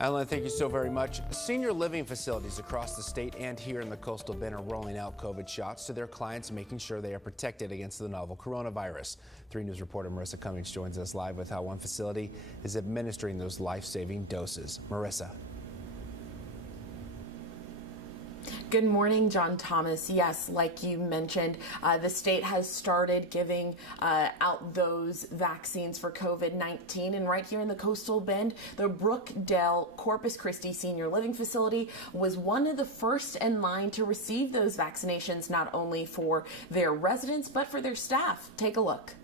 Alan, thank you so very much. Senior living facilities across the state and here in the coastal bend are rolling out COVID shots to their clients, making sure they are protected against the novel coronavirus. 3 News reporter Marissa Cummings joins us live with how one facility is administering those life-saving doses. Marissa. Good morning, John Thomas. Yes, like you mentioned, the state has started giving out those vaccines for COVID-19. And right here in the coastal bend, the Brookdale Corpus Christi Senior Living Facility was one of the first in line to receive those vaccinations, not only for their residents, but for their staff. Take a look.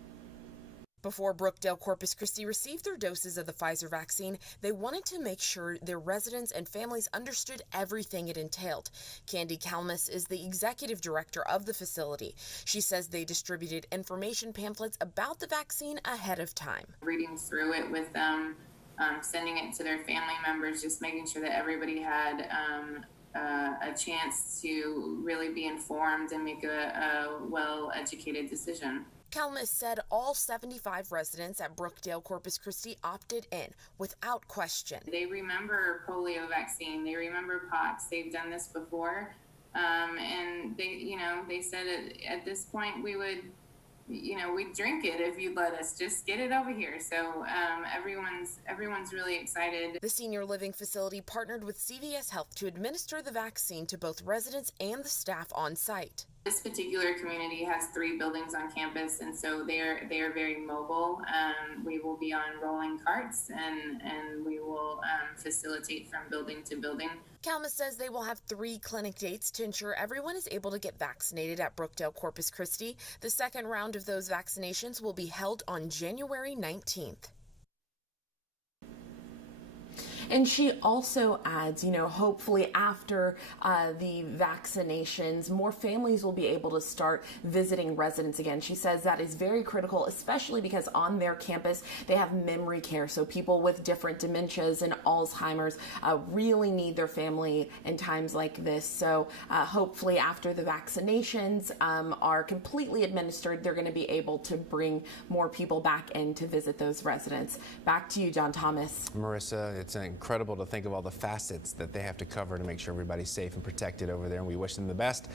Before Brookdale Corpus Christi received their doses of the Pfizer vaccine, they wanted to make sure their residents and families understood everything it entailed. Candy Kalmus is the executive director of the facility. She says they distributed information pamphlets about the vaccine ahead of time. Reading through it with them, sending it to their family members, just making sure that everybody had a chance to really be informed and make a well-educated decision. Kalmus said all 75 residents at Brookdale Corpus Christi opted in without question. They remember polio vaccine, they remember pox, they've done this before, and they said at this point we would, we'd drink it if you'd let us. Just get it over here. So everyone's really excited. The senior living facility partnered with CVS Health to administer the vaccine to both residents and the staff on site. This particular community has 3 buildings on campus, and so they are very mobile. We will be on rolling carts, and we will facilitate from building to building. Kalmus says they will have 3 clinic dates to ensure everyone is able to get vaccinated at Brookdale Corpus Christi. The second round of those vaccinations will be held on January 19th. And she also adds, hopefully after the vaccinations, more families will be able to start visiting residents again. She says that is very critical, especially because on their campus, they have memory care. So people with different dementias and Alzheimer's really need their family in times like this. So hopefully after the vaccinations are completely administered, they're going to be able to bring more people back in to visit those residents. Back to you, John Thomas. Marissa, it's incredible to think of all the facets that they have to cover to make sure everybody's safe and protected over there, and we wish them the best.